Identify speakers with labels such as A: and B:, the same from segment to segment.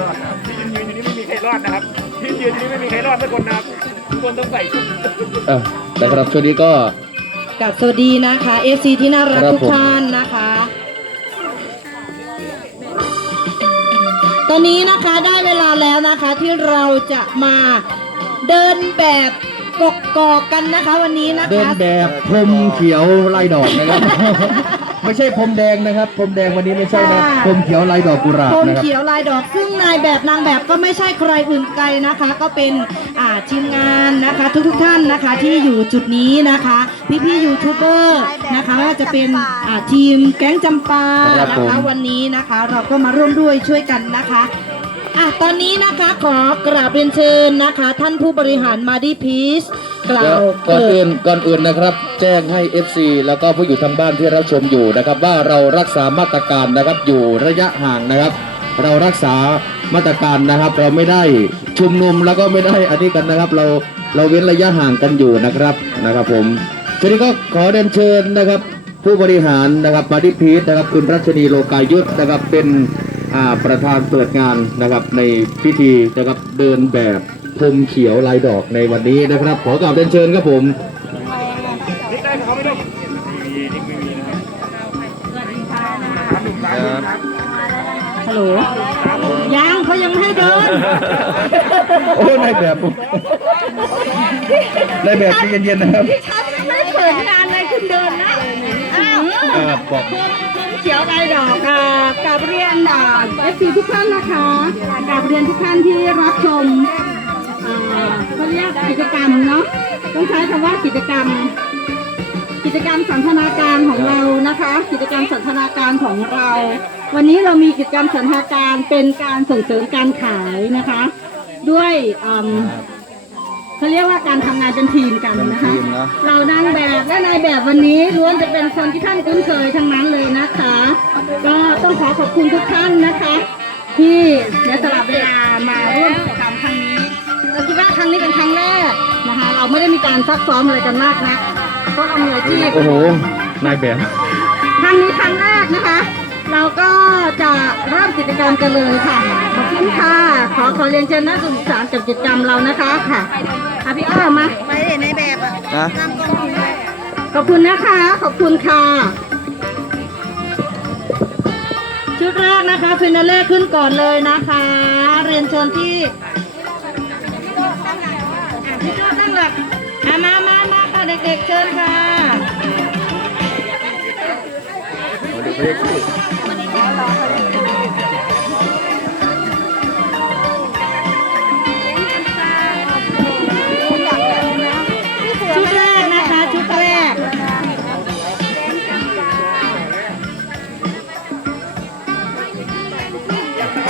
A: รอดนะครับที่ยืนยืนอยู่นี่ไม่มีใครรอดนะครับที่ยืนอยู่นี่ไม่มีใครรอดสักคนนะครับทุกคนต้องใส่ชุด
B: เออนะครับช่วงนี้ก็
C: กับสวัสดีนะคะ FC ที่น่ารัก
B: ครับ
C: ทุก
B: ผม
C: ท่านนะคะ ตอนนี้นะคะได้เวลาแล้วนะคะที่เราจะมาเดินแบบกกกอกกันนะคะวันนี้นะ
B: เดิน
C: คะ
B: แบบพรมเขียวลายดอกนะครับ ไม่ใช่พรมแดงนะครับพรมแดงวันนี้ไม่ใช่นะพรมเขียวลายดอกกุหลาบ
C: โทน
B: นะครับ
C: เขียวลายดอกซึ่งนายแบบนางแบบก็ไม่ใช่ใครอื่นไกลนะคะ ก็เป็นอ่าทีมงานนะคะ ทุกๆท่านนะคะที่อยู่จุดนี้นะคะ พี่ๆยูทูบเบอร์นะคะว่าจะเป็นอ่าทีมแก๊งจำปา
B: ครับ
C: นะ
B: ผม
C: คะวันนี้นะคะ เราก็มาร่วมด้วยช่วยกันนะคะ อะตอนนี้นะคะขอกราบเรียนเชิญนะคะ ท่านผู้บริหารมาดีพีช กล่า
B: ก็
C: ว
B: ก่อนอื่นก่อนอื่นนะครับ แจ้งให้ FC แล้วก็ผู้อยู่ทางบ้านที่รับชมอยู่นะครับ ว่าเรารักษามาตรการนะครับอยู่ระยะห่างนะครับ เรารักษามาตรการนะครับ เราไม่ได้ชุมนุมแล้วก็ไม่ได้อันนี้กันนะครับ เราเราเว้นระยะห่างกันอยู่นะครับนะครับ ผมทีนี้ก็ขอเรียนเชิญนะครับ ผู้บริหารนะครับมาดิพีทนะครับคุณรัชนีโลกายุทธนะครับเป็นประธานเปิดงานนะครับในพิธีนะครับเดินแบบ พรมเขียวลายดอกในวันนี้นะครับ ขอกราบเรียนเชิญครับผม
A: นิกได้เขาไม่ได้มีนิกไม่มีนะครับ
C: ฮัลโหลยังเขายังไม่ให้เดิน
B: โอ้นายแบบนายแบบเย็นๆนะครับ
C: ฉันไม่เปิดงานเลยคุณเดินนะอ้าว
B: เออบอก
C: เขียวไดดอกค่ะกับเรียนอ่าเอฟซีทุกท่านนะคะกับเรียนทุกท่านที่รับชมอ่า เขาเรียกกิจกรรมเนาะต้องใช้คำว่ากิจกรรม กิจกรรมสันทนาการของเรานะคะ กิจกรรมสันทนาการของเรา วันนี้เรามีกิจกรรมสันทนาการเป็นการส่งเสริมการขายนะคะ ด้วยอืมเขาเรียกว่าการทำงานเป็นทีมกันนะคะเรานางแบบและนายแบบวันนี้ล้วนจะเป็นคนที่ท่านคุ้นเคยทั้งนั้นเลยนะคะ ก็ต้องขอขอบคุณทุกท่านนะคะ ที่เสียสละเวลามาร่วมกิจกรรมครั้งนี้เราคิด ว่าครั้งนี้เป็นครั้งแรกนะคะ เราไม่ได้มีการซักซ้อมอะไรกันมากนะเพราะเรามืออาชีพ
B: โอ้โหนายแบบ
C: ครั้งนี้ครั้งแรกนะคะ เราก็จะเริ่มกิจกรรมกันเลยค่ะขอบคุณค่ะ ขอขอเรียนเชิญนักศึกษากับกิจกรรมเรานะคะค่ะอะพี่อ้อมา
D: ไปเห็นในแบบอะ
B: นะ
D: นำกล้องคุณไป
C: ขอบคุณนะคะ ขอบคุณค่ะ ชุดแรกนะคะฟินาเล่ขึ้นก่อนเลยนะคะ เรียนเชิญที่ พี่โจ้ตั้งหลักอะมามามาค่ะเด็กๆเชิญค่ะชุดแรกนะคะชุดแรก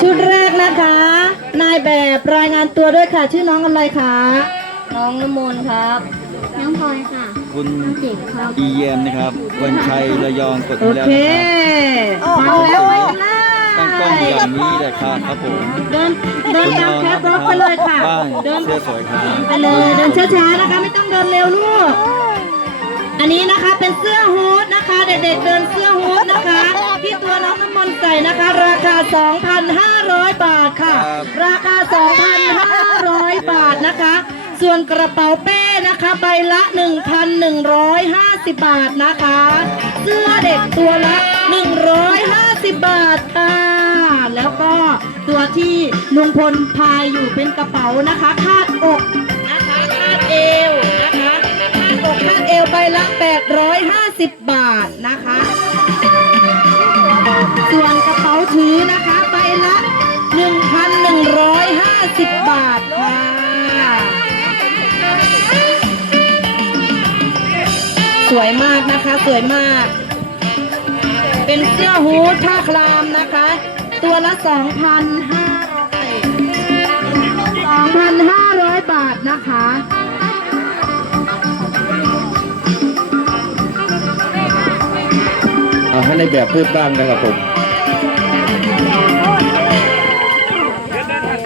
C: ชุดแรกนะคะ นายแบบรายงานตัวด้วยค่ะ ชื่อน้องอะไรคะ
D: องน้ำมนต์ครับ น้องพลอยค่ะ
E: คุณ
D: เก่งครับ
E: อีเยมนะครับ วันชัยระยองกด
C: โอ
E: ที่แล้ว
C: เค
E: นะครับ
C: ฟังแล้วไปเล
E: ตั้งกล้องอยู่อย่างนี้แหละครับครับผม
C: เดินเดินตามแคปรถไปเลยค่ะ
E: บ้าน
C: เดิน
E: เสื้อสวยครับ
C: ไปเลยเดินช้าๆนะคะ ไม่ต้องเดินเร็วลูก อันนี้นะคะเป็นเสื้อฮูดนะคะ เด็กๆเดินเสื้อฮูดนะคะ ที่ตัวน้องน้ำมนต์ใส่นะคะ ราคา 2,500 บาทค่ะราคา 2,500 บาทนะคะ ส่วนกระเป๋าเป้นะคะใบละ 1,150 บาทนะคะ เสื้อเด็กตัวละ 150 บาทค่ะแล้วก็ตัวที่ลุงพลพายอยู่เป็นกระเป๋านะคะ คาดอกนะคะคาดเอวนะคะคาดอกคาดเอวใบละ 850 บาทนะคะ ส่วนกระเป๋าถือนะคะใบละ 1,150 บาทค่ะ สวยมากนะคะ สวยมาก เป็นเสื้อฮูดผ้าคลามนะคะ ตัวละ2,500 2,500บาทนะคะ
B: เอาให้ในแบบพูดบ้างนะครับผม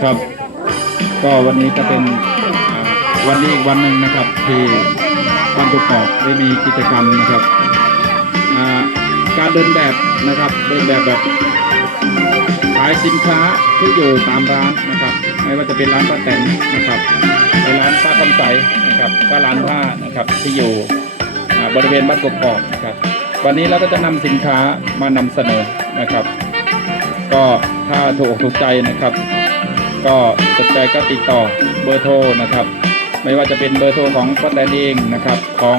F: ครับ ก็วันนี้ก็เป็นวันนี้อีกวันหนึ่งนะครับที่ บ้านกุกกอกได้มีกิจกรรมนะครับการเดินแบบนะครับเดินแบบแบบขายสินค้าที่อยู่ตามร้านนะครับ ไม่ว่าจะเป็นร้านป้าแตนนะครับในร้านป้าคำใสนะครับก็ร้านผ้านะครับที่อยู่บริเวณบ้านกกอกนะครับ วันนี้เราก็จะนำสินค้ามานำเสนอนะครับ ก็ถ้าถูกอกถูกใจนะครับ ก็สนใจก็ติดต่อเบอร์โทรนะครับ ไม่ว่าจะเป็นเบอร์โทรของป้าแตนเองนะครับของ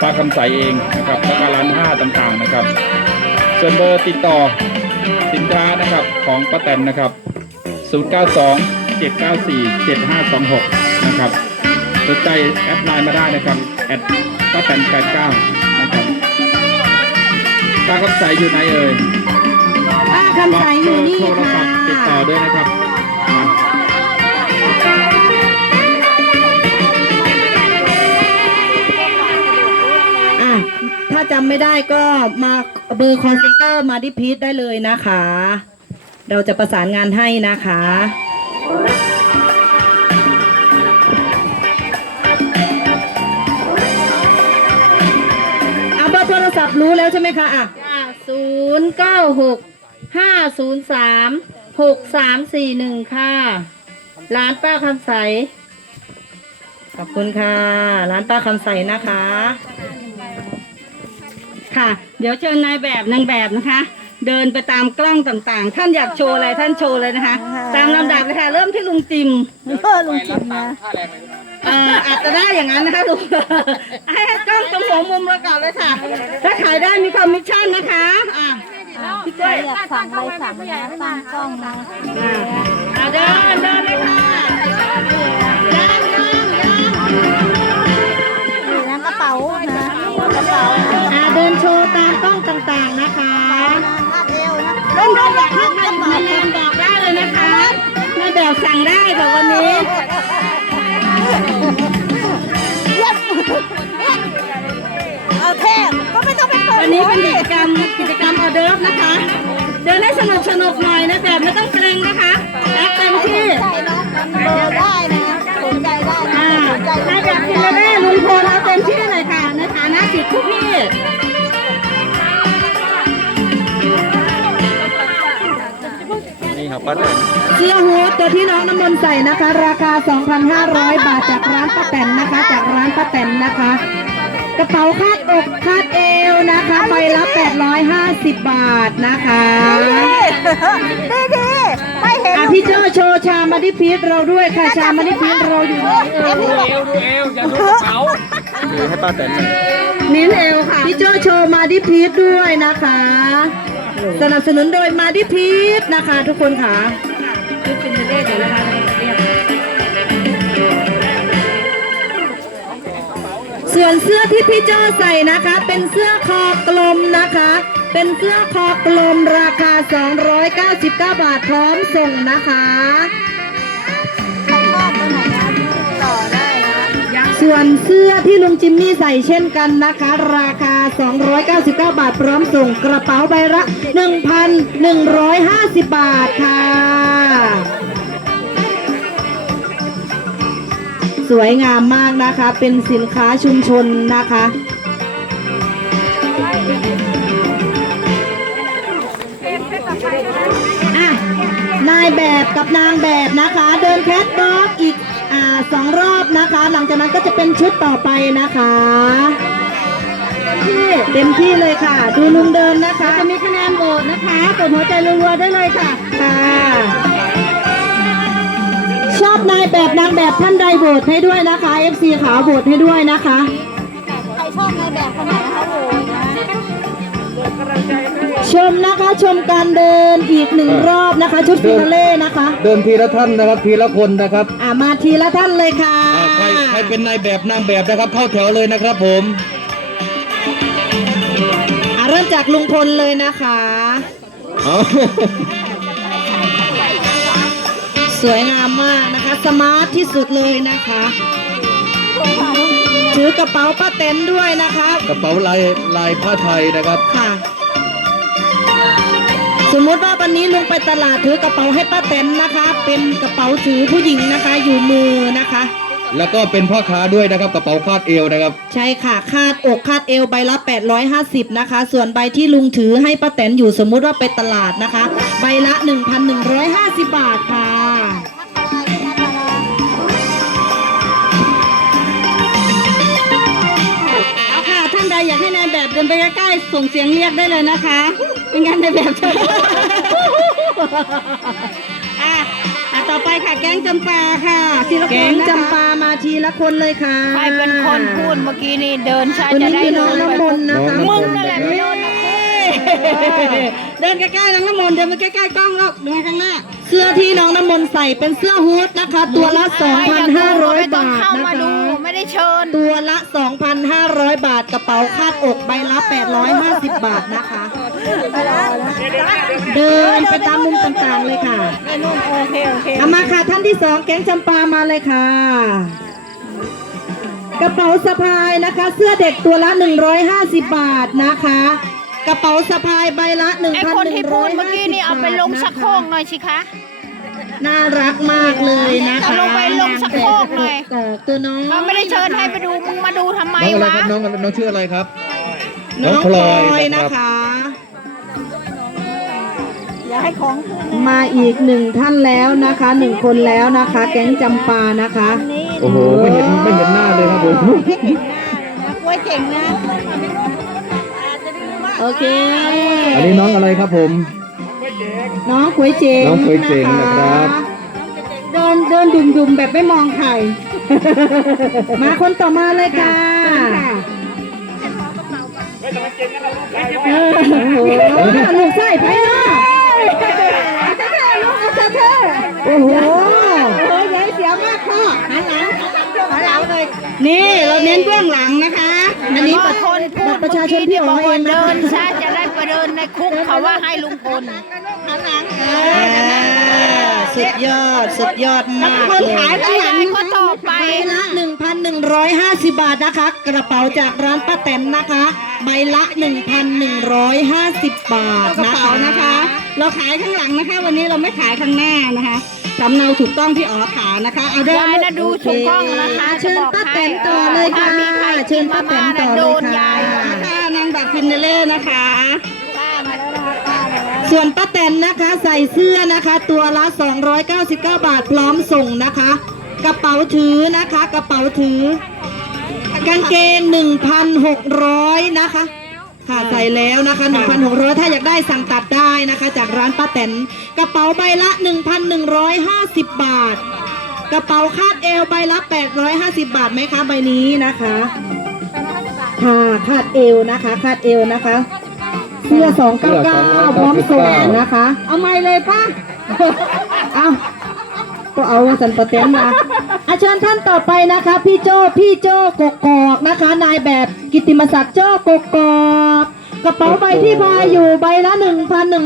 F: ป้าคำใสเองนะครับแล้วก็ร้านผ้าต่างๆนะครับ ส่วนเบอร์ติดต่อสินค้านะครับของป้าแตนนะครับ 092 794 7526 นะครับสนใจแอดไลน์มาได้นะครับแอดป้าแตน89นะครับป้าคำใสอยู่ไหนเอ่ย
C: ป้าคำใสอยู่นี่
F: โทร
C: ค่ะ
F: ศัพท์ติดต่อด้วยนะครับ
C: จำไม่ได้ก็มาเบอร์คอนเซ็นเตอร์มาที่พีทได้เลยนะคะ เราจะประสานงานให้นะคะอะเบอร์โทรศัพท์รู้แล้วใช่ไหมคะอะ
D: ศูนย์เก้าหกห้าศูนย์สามหกสามสี่หนึ่งค่ะ ร้านป้าคำใส
C: ขอบคุณค่ะ ร้านป้าคำใสนะคะ ค่ะ เดี๋ยวเชิญนายแบบนางแบบนะคะ เดินไปตามกล้องต่างๆ ท่านอยากโชว์อะไรท่านโชว์เลยนะคะ ตามลำดับเลยค่ะเริ่มที่ลุงจิม
D: ก็ลุงจิมนะ
C: เอ่ออาจจะได้อย่างนั้นนะคะลุงให้ให้กล้องตรงหัวมุมเราก่อนเลยค่ะ ถ้าขายได้มีคอมมิชชั่นนะคะอะ
D: พี่ก้อยอยากสั่งอะไรสั่งนะตั้งกล้องนะ
C: อะ แบบสั่งได้ค่ะวันนี้
D: เอาเทพก็ไม่ต้องไปเปิด
C: วันนี้เป็นกิจกรรมกิจกรรมออเดิร์ฟนะคะ เดินให้สนุกสนุกหน่อยนะแบบไม่ต้องเกรงนะคะแอคเต็มที่
D: ใจนะเบอร์ได้นะสนใจได้
C: อ่า
D: นะสนใจ
C: ในแบบฟิลเล่ลุงพลเอาเต็มที่เลยค่ะในฐานะสิทธิ์ผู้พี่
E: นี่ ครับป้าแตน
C: เสื้อฮูดตัวที่น้องน้ำมนต์ใส่นะคะ ราคา 2,500 บาทจากร้านป้าแตนนะคะ จากร้านป้าแตนนะคะ กระเป๋าคาดอกคาดเอวนะคะใบละ850 บาทนะคะ
D: ดีดีไม่เห็น
C: อะพี่โจโชว์ชามาดิพีทเราด้วยค่ะชามาดิพีทเราอยู่ไหนเอ่ย
G: ดูเอวดูเอวอย่าดูกระเป๋า
E: ถือให้ป้าแตนหน่อย
C: นิ้นเอวค่ะพี่โจโชว์มาดิพีทด้วยนะคะ สนับสนุนโดยมาดิพีทนะคะ ทุกคนค่ะคือเป็นเล่เดี๋ยวนะคะส่วนเสื้อที่พี่โจใส่นะคะ เป็นเสื้อคอกลมนะคะ เป็นเสื้อคอกลมราคา 299 บาทพร้อมส่งนะคะ ส่วนเสื้อที่ลุงจิมมี่ใส่เช่นกันนะคะ ราคา 299 บาท พร้อมส่งกระเป๋าใบละ 1,150 บาทค่ะ สวยงามมากนะคะ เป็นสินค้าชุมชนนะคะอะนายแบบกับนางแบบนะคะ เดินแคทวอล์กอีกอ่า จากนั้นก็จะเป็นชุดต่อไปนะคะที่เต็มที่เลยค่ะ ดูลุงเดินนะคะจะมีคะแนนโหวตนะคะกดหัวใจรัวๆได้เลยค่ะค่ะชอบนายแบบนางแบบท่านใดโหวตให้ด้วยนะคะ FC ขาวโหวตให้ด้วยนะคะ
D: ใครชอบนายแบบคนไหนน
C: ชมนะคะชมการเดินอีกหนึ่งรอบนะคะ ชุดฟินาเล่นะคะ
B: เดินทีละท่านนะครับ ทีละคนนะครับ
C: อ่ามาทีละท่านเลยค่ะ
B: อ่าใครใครเป็นนายแบบนางแบบนะครับ เข้าแถวเลยนะครับผม
C: อ่าเริ่มจากลุงพลเลยนะคะ
B: เอา
C: สวยงามมากนะคะ สมาร์ทที่สุดเลยนะคะ ถือกระเป๋าป้าเต็นด้วยนะคะ
B: กระเป๋าลายลายผ้าไทยนะครับ
C: ค่ะส มมติว่าวันนี้ลุงไปตลาดถือกระเป๋าให้ป้าเต็นนะคะ เป็นกระเป๋าถือผู้หญิงนะคะ อยู่มือนะคะ
B: แล้วก็เป็นพ่อค้าด้วยนะครับกระเป๋าคาดเอวนะครับ
C: ใช่ค่ะคาดอกคาดเอวใบละ 850 นะคะ ส่วนใบที่ลุงถือให้ป้าแตนอยู่สมมุติว่าไปตลาดนะคะ ใบละ 1,150 บาทค่ะ อยากให้นายแบบเดินไปใกล้ๆส่งเสียงเรียกได้เลยนะคะเป็นงานในแบบจะอะอะต่อไปค่ะแก๊งจำปาค่ะทีละคน
A: แก๊ง
C: นะคะ
A: จำปามาทีละคนเลยค่ะ
H: ใครเป็นคนพูดเมื่อกี้นี่เดินช้า
A: คน
H: จะ
A: นี้
H: ได้
A: คือน้อง
H: รู้
A: น้ำมนต์นะคะ
B: น้อง
H: มึงนั่นแหละไม่โดนนะ
C: เดินใกล้ๆน้องน้ำมนต์เดินมาใกล้ๆกล้องแล้วเดินข้างหน้า เสื้อที่น้องน้ำมนต์ใส่เป็นเสื้อฮูดนะคะ ตัวละ2,500
H: ไม่ต้อง
C: บาท
H: เข้า
C: นะ
H: มา
C: คะ
H: ดูไม่ได้ เชิญ
C: ตัวละ 2,500 บาทกระเป๋าคาดอกใบละ 850 บาทนะคะ เดินไปตามมุมต่างๆเลยค่ะเอามาค่ะท่านที่สองแก๊งจำปามาเลยค่ะ กระเป๋าสะพายนะคะ เสื้อเด็กตัวละ 150 บาทนะคะ กระเป๋าสะพายใบละ1,150
H: ไอคนที่พูดเมื่อกี้นี่เอาไปลงสักโครกหน่อยสิคะ
C: น่ารักมากเลยนะคะ
H: เอาลงไปลงสักโครกหน่อย
C: กอกตัวน้อง
H: เขาไม่ได้เชิญให้ไปดูมึงมาดูทำไม
B: น้องอะไร
H: วะ
B: ครับน้องน้องชื่ออะไรครับ
C: น้อง
B: น้อง
C: พ
B: พ
C: ล
B: ล
C: อ
B: อยย
C: นะ
B: นะครับ
C: คะ
A: มาอีกหนึ่งท่านแล้วนะคะหนึ่งคนแล้วนะคะ แก๊งจำปานะคะ
B: โอ้โหไม่เห็นไม่เห็นหน้าเลยครับผม
A: โอเค
B: อันนี้น้องอะไรครับผม
A: น้องก๋วยเจ๋ง
B: น้องก๋วยเจ๋งนะครับ
A: เดินเดินดุมดุมๆแบบไม่มองใคร มาคนต่อมาเลยค่ะเออโอ้โหลูกไส้ไปเนาะโอ้โห โอ้ยยายเสียมากพ่อหันหลังหั นหลังเลยนี่เราเน้นเบื้องหลังนะคะ อันนี้
H: บางคนพู
A: บั
H: ด
A: ตรประชาชนพี่อ๋อเองนะ
H: เดิ
A: คะ
H: นช้าจะได้ไปเดินในคุกเขาว่าให้ลุงพล
C: สุดยอด สุดยอดมาก
A: คน
C: เลย
A: ขายข้างหลัง
H: ก็ต่อไป
C: ใบละ1,150บาทนะคะ กระเป๋าจากร้านป้าแตนนะคะใบละ1,150บาท
A: กระ
C: นะ
A: เป๋า
C: คะ
A: นะคะ เราขายข้างหลังนะคะ วันนี้เราไม่ขายข้างหน้านะคะ สำเนาถูกต้องที่อ๋อขานะคะเอาเดิน
H: ยายนะดูถูกกล้องนะคะ
C: เชิญป้าแตนต่อเลยค่ะ
H: ถ้ามีใคร
C: เชิญป้าแตนต่อ
H: โด
C: เลย
H: น
C: ค่ะ
H: ยาย
A: ค่ะนางแบบฟินเนเล่นะคะ
C: ส่วนป้าแตนนะคะใส่เสื้อนะคะ ตัวละ 299 บาทพร้อมส่งนะคะ กระเป๋าถือนะคะ กระเป๋าถือกางเกง 1,600 นะคะ ค่ะใส่แล้วนะคะ 1,600 ถ้าอยากได้สั่งตัดได้นะคะ จากร้านป้าแตนกระเป๋าใบละ 1,150 บาท กระเป๋าคาดเอวใบละ 850 บาทไหมคะใบนี้นะคะค่ะคาดเอวนะคะคาดเอวนะคะเสื้อ299พร้อมส่งนะคะ เอาไม่เลยป้าเอาก็เอาสันปะเต็นมา อาเชิญท่านต่อไปนะคะ พี่โจ้พี่โจ้กกอกนะคะ นายแบบกิติมศักดิ์โจ้กกอก กระเป๋าใบที่พายอยู่ใบละ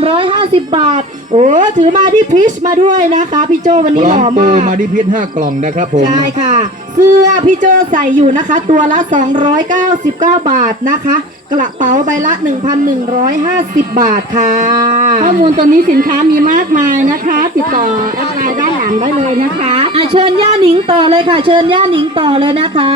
C: 1,150 บาท โอ้ถือมาที่พิชมาด้วยนะคะ พี่โจ้วัน
B: ก
C: นี้
B: ล่
C: ห
B: อง
C: ล่อ
B: ปู
C: มาก
B: มาดิพิษห้ากล่องนะครับผม
C: ใช่ค่ะ เสื้อพี่โจใส่อยู่นะคะ ตัวละ 299 บาทนะคะ กระเป๋าใบละ 1,150 บาทค่ะ
A: ข้อมูลตัวนี้สินค้ามีมากมายนะคะ ติดต่อแอดไลน์ด้านหลังได้เลยนะคะ
C: อะเชิญย่าหนิงต่อเลยค่ะ เชิญย่าหนิงต่อเลยนะคะ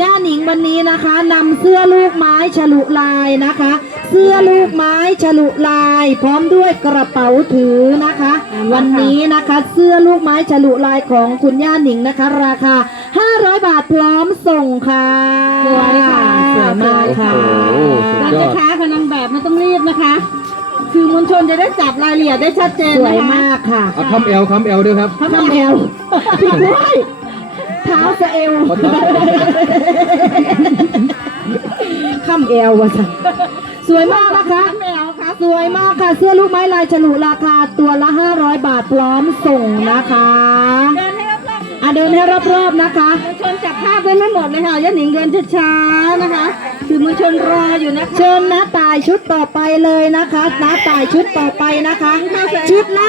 C: ย่าหนิงวันนี้นะคะนำเสื้อลูกไม้ฉลุลายนะคะ เสื้อลูกไม้ฉลุลาย พร้อมด้วยกระเป๋าถือนะคะ วันนี้นะคะเสื้อลูกไม้ฉลุลายของคุณย่าหนิงนะคะ ราคา 500 บาทพร้อมส่งค่ะ
A: สวยค่ะ
C: สวยมากค่ะ
B: โอ้โหสุด
A: เรา
B: ยอ
A: จะ
B: ด
A: ช้าค่ะนางแบบไม่ต้องรีบนะคะ คือมวลชนจะได้จับรายละเอียดได้ชัดเจน
C: สวย
A: นะคะ
C: มากค่ะ
B: เอาคำเอลคำเอลด้วยครับ
A: ทำเอวผิดด้วยเท้าสะเอว
B: ขอโทษ
C: ข้ามเอวว่ะจ้ะ สวยมากนะคะ
A: แมวค่ะ
C: สวยมากค่ะ เสื้อลูกไม้ลายฉลุราคาตัวละ 500 บาทพร้อมส่งนะคะ
A: เดินให้รอบ
C: อะเดินให้รอบๆนะคะ
A: ๆมวลชนจับภาพไว้ไม่หมดเลยค่ะยันหนิงเดินช้าๆนะคะคือมวลชนรออยู่นะคะ
C: เชิญน้าตายชุดต่อไปเลยนะคะน้าตายชุดต่อไปนะคะ ชุดละ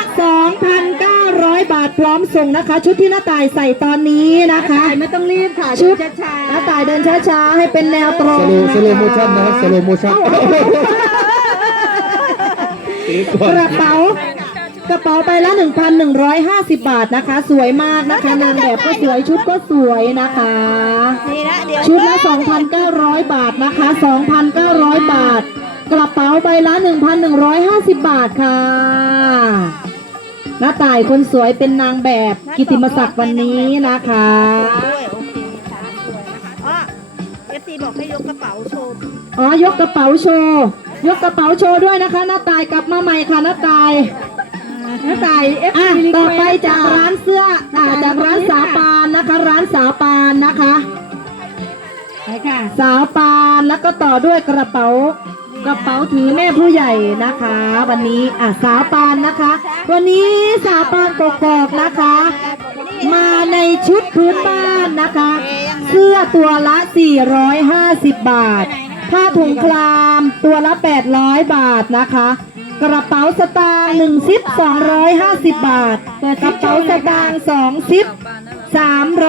C: 2,900 บาทพร้อมส่งนะคะ ชุดที่น้าตายใส่ตอนนี้นะคะ
A: ถ่ายไม่ต้องรีบค่ะ
C: ชุด
A: เดินช้าๆ
C: น้าตายเดินช้าๆให้เป็นแนวตร
B: ส
C: ง
B: โล
C: นะ
B: สโล
C: คะ
B: โมชั่นนะครับสโลโมชั่น
C: กระเป๋า กระเป๋าใบละ 1,150 บาทนะคะ สวยมากนะคะนางแบบก็สวยชุดก็สวยนะคะ
H: นี่นะเดี๋ยว
C: ชุดละ 2,900 บาทนะคะ 2,900 บาท กระเป๋าใบละ 1,150 บาทค่ะหน้าต่ายคนสวยเป็นนางแบบกิตติมศักดิ์วันนี้นะคะ
H: ด้วยโอเคค่ะสวยอ๋อเอฟซีบอกให้ยกกระเป๋าโชว์
C: อ๋อยกกระเป๋าโชว์ยกกระเป๋าโชว์ด้วยนะคะหน้าตายกลับมาใหม่ค่ะหน้าตาย หน้าตายอะต่อไปจากร้านเสื้ออ่าจากร้านสาวปานนะคะ ร้านสาวปานนะคะ
A: ไปค่ะ
C: สาวปานแล้วก็ต่อด้วยกระเป๋ากระเป๋าถือแม่ผู้ใหญ่นะคะ วันนี้อะสาวปานนะคะ วันนี้สาวปานกกอกนะคะ มาในชุดพื้นบ้านนะคะ เสื้อตัวละ 450 บาท ผ้าถุงคลามตัวละ 800 บาทนะคะ กระเป๋าสตางค์1ซิป250บาทกระเป๋าสตางค์2ซิป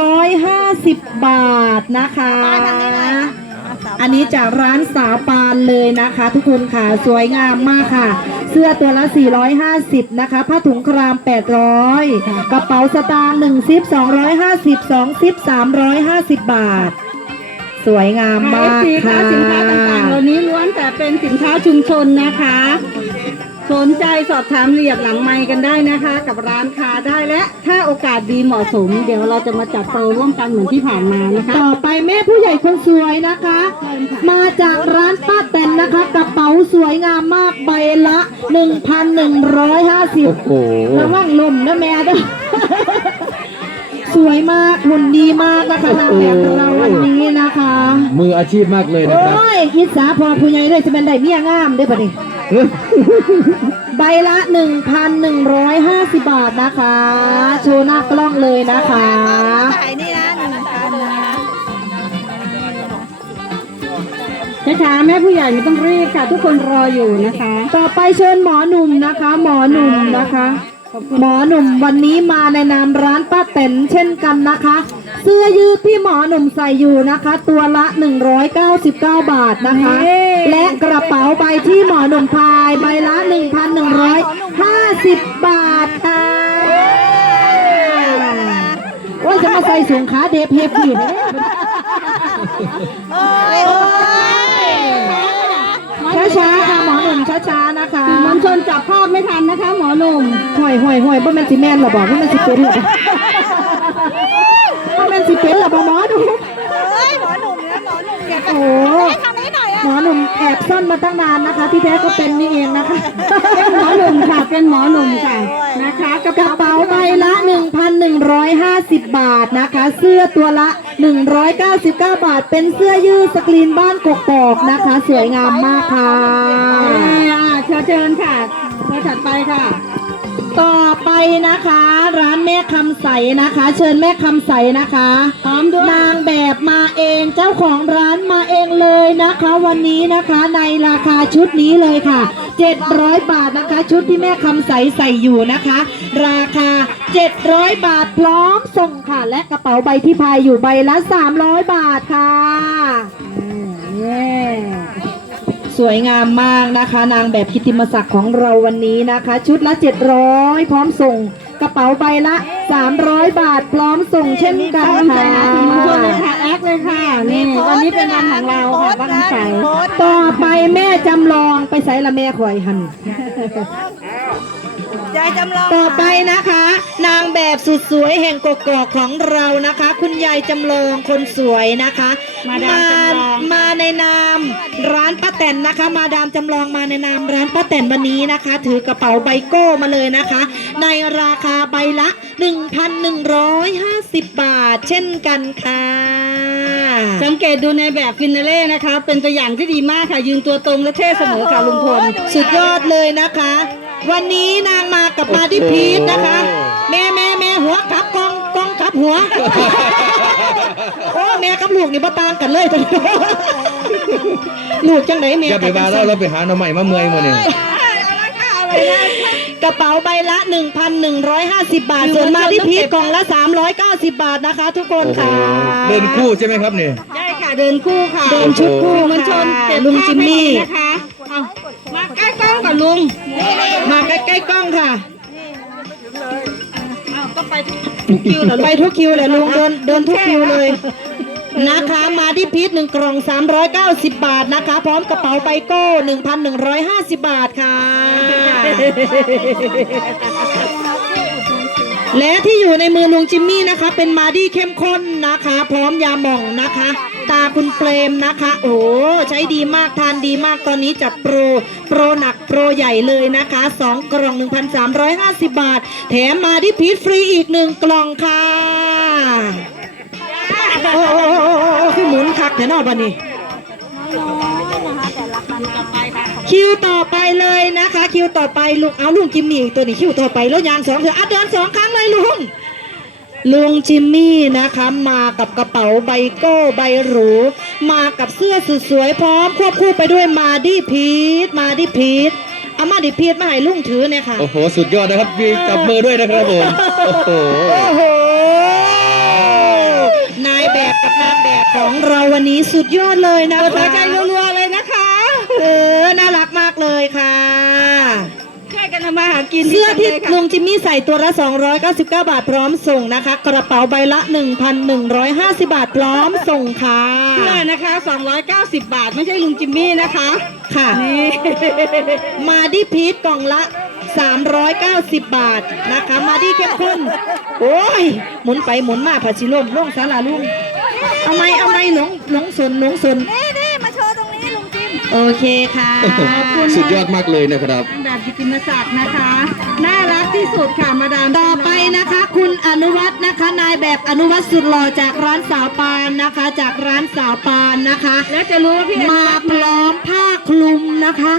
C: 350บาทนะคะ อันนี้จากร้านสาวปานเลยนะคะ ทุกคนค่ะสวยงามมากค่ะ เสื้อตัวละ 450 นะคะ ผ้าถุงคราม 800 กระเป๋าสตางค์1ซิป250 2ซิป350 บาท สวยงามมาก
A: FC
C: ค่ะ
A: สินค้าต่างๆเหล่านี้ล้วนแต่เป็นสินค้าชุมชนนะคะ สนใจสอบถามเรียบหลังไมค์กันได้นะคะ กับร้านค้าได้และถ้าโอกาสดีเหมาะสม เดี๋ยวเราจะมาจัดโปรร่วมกันเหมือนที่ผ่านมานะคะ
C: ต่อไปแม่ผู้ใหญ่คนสวยนะคะ มาจากร้านป้าแตนนะคะกระเป๋าสวยงามมากใบละ 1,150
B: โอ้โห
C: ระวังลมนะแม่เด้วย สวยมากหุ่นดีมากนะคะนางแบบเราวันนี้นะคะ
B: มืออาชีพมากเลยนะครับ
C: โอ้ยอิสาพอผู้ใหญ่เลยจะเป็นได้เมียงามได้ปะนี่ใบละ 1,150 บาทนะคะ โชว์หน้ากล้องเลยนะคะ
H: ขายนี่นะหนึ่งพันนะ
A: ช้าๆแม่ผู้ใหญ่ไม่ต้องรีบค่ะ ทุกคนรออยู่นะคะ
C: ต่อไปเชิญหมอหนุ่มนะคะ หมอหนุ่มนะคะ หมอหนุ่มวันนี้มาในนามร้านป้าเต็นเช่นกันนะคะ เสื้อยืดที่หมอหนุ่มใส่อยู่นะคะ ตัวละ 199 บาทนะคะ และกระเป๋าใบที่หมอหนุ่มพายใบละ 1,150 บาทค่ะโอ้ยจะมาใส่สูงขาเดฟเฮฟอีก
H: โอ้ยโอ้ย
C: ช้าๆค่ะหมอหนุ่ม ช้าๆนะคะ
A: สื่อมวลชนจับภาพไม่ทันนะคะ หมอหนุ่ม
C: ห่วยห่วยห่วยบ่แม่นสิแม่นหรอบอกว่าแม่นสิเป็นหรอบ่แม่นสิเป็นหรอบอกหมอดู
H: เฮ้ยหมอหนุ่มนะหมอหนุ่มอย่า
C: โอ้โห
H: ทำนี้หน่อยอะ
C: หมอหนุ่มแอบซ่อนมาตั้งนานนะคะ ที่แท้ก็เป็นนี่เองนะคะ
A: เป็นหมอหนุ่มค่ะ เป็นหมอหนุ่มค่ะนะคะกระ
C: กระ
A: เป๋า
C: เป๋าใบละ 1,150 บาทนะคะ เสื้อตัวละ 199 บาท เป็นเสื้อยืดสกรีนบ้านกกอกนะคะ สวยงามมากค่ะ
A: อ่าเชิญเชิญค่ะเชิญถัดไปค่ะ
C: ต่อไปนะคะ ร้านแม่คำใสนะคะ เชิญแม่คำใสนะคะพร้อมด้วยนางแบบมาเองเจ้าของร้านมาเองเลยนะคะ วันนี้นะคะในราคาชุดนี้เลยค่ะ 700 บาทนะคะ ชุดที่แม่คำใสใส่อยู่นะคะ ราคา 700 บาทพร้อมส่งค่ะ และกระเป๋าใบที่พายอยู่ใบละ 300 บาทค่ะเย้ สวยงามมากนะคะ นางแบบกิตติมศักดิ์ของเราวันนี้นะคะ ชุดละ 700 พร้อมส่งกระเป๋าใบละ 300 บาทพร้อมส่งเช่นกันค่ะ
A: สื่อมวลชนเลยค่ะแอคเลยค่ะนี่วันนี้เป็นวันของเราค่ะบ้านใส
C: ต่อไปแม่จำลองไปใส่ละแม่คอยหัน
H: ยายจำลอง
C: ต่อไปนะคะ นางแบบสุดสวยแห่งกกอกของเรานะคะ คุณยายจำลองคนสวยนะคะ
A: มาดามจำลอง
C: มาในนามร้านป้าแตนนะคะ มาดามจำลองมาในนามร้านป้าแตนวันนี้นะคะ ถือกระเป๋าใบโก้มาเลยนะคะ ในราคาใบละ 1,150 บาท เช่นกันค่ะ
A: สังเกตดูในแบบฟินาเล่นะคะ เป็นตัวอย่างที่ดีมากค่ะยืนตัวตรงและเท่เสมอค่ะลุงพล
C: สุดยอดเลยนะคะ วันนี้นางมากับมาดิพีทนะคะ แม่แม่แม่หัวกลับกล้องกล้องกลับหัว โอ้แม่กับลูกนี่บ่ต่างกันเลยจ้ะลูกจังไหนแม่
B: อย่าไปว่าเราเราไปหาหน่อใหม่มาเมื่อยมาเนี่ย
C: กระเป๋าใบละ 1,150 บาท ส่วนมาดิพีทกล่องละ 390 บาทนะคะ ทุกคนค่ะ
B: เดินคู่ใช่ไหมครับเนี่ย
A: ได้ค่ะ เดินคู่ค่ะ
C: เดินชุดคู่
A: สื่อมวลชน
C: ค่ะ
A: เก็บ
C: ลุง
A: ภาพ
C: จิมมี่
A: ให้ดีนะคะ เอามาใกล้กล้องกับลุง
C: มาใกล้ๆกล้องค่ะ
H: ก็ไปทุกคิวเหรอ
C: ไปทุกคิวเลยลุงเดินเดินทุกคิวเลย นะคะมาที่พีทหนึ่งกล่อง 390 บาทนะคะ พร้อมกระเป๋าไบโก้ 1,150 บาทค่ะ และที่อยู่ในมือลุงจิมมี่นะคะ เป็นมาดี้เข้มข้นนะคะ พร้อมยาหม่องนะคะ ตาคุณเปรมนะคะ โอ้ใช้ดีมากทานดีมากตอนนี้จัดโปรโปรหนักโปรใหญ่เลยนะคะ2กล่อง 1,350 บาท แถมมาดี้พีทฟรีอีก1กล่องค่ะโอ้โอ้คือหมุนคักแต่นอกบันนี้คิวต่อไปเลยนะคะ คิวต่อไปลุงเอาลุงจิมมี่ตัวนี้คิวต่อไปแล้วยางสองเถอะอะเดินสองครั้งเลยลุง ลุงจิมมี่นะคะมากับกระเป๋าใบโก้ใบหรู มากับเสื้อสุดสวยพร้อมควบคู่ไปด้วยมาดี้พีทมาดี้พีทเอามาดี้พีทมาให้ลุงถือเนี่ยค่ะ
B: โอ้โห สุดยอดนะครับมีจับมือด้วยนะครับผม โอ้โห
C: โอ้โห นายแบบกับนางแบบของเราวันนี้สุดยอดเลยนะคะ
A: หัวใจรัวๆเลยนะคะ
C: เออ น่ารักมากเลยค่ะ
A: ช่วยกันทำมาหากิน
C: เสื้อที่
A: ดีจังลยค่ะ
C: ลุงจิมมี่ใส่ตัวละ 299 บาทพร้อมส่งนะคะ กระเป๋าใบละ 1,150 บาทพร้อมส่งค่ะ
A: เสื้อนะคะ 290 บาทไม่ใช่ลุงจิมมี่นะคะ
C: ค่ะ
A: นี่
C: มาดีพีทกล่องละ 390 บาทนะคะ มาดีเข้มข้นโอ้ย หมุนไปหมุนมาผัดชิลมล่วงสาราลุงเอาไหมเอาไหมหลงหลงสนหลงสน โอเคค่ะ
B: สุดยอดมากเลยนะครับ
A: แบบกิติมศักดิ์นะคะ น่ารักที่สุดค่ะมาดาม
C: ต่อไปนะคะ คุณอนุวัฒน์นะคะ นายแบบอนุวัฒน์สุดหล่อจากร้านสาวปานนะคะ จากร้านสาวปานนะคะ
A: แล้วจะรู้ว่าพี่
C: มาพร้อมผ้าคลุมนะคะ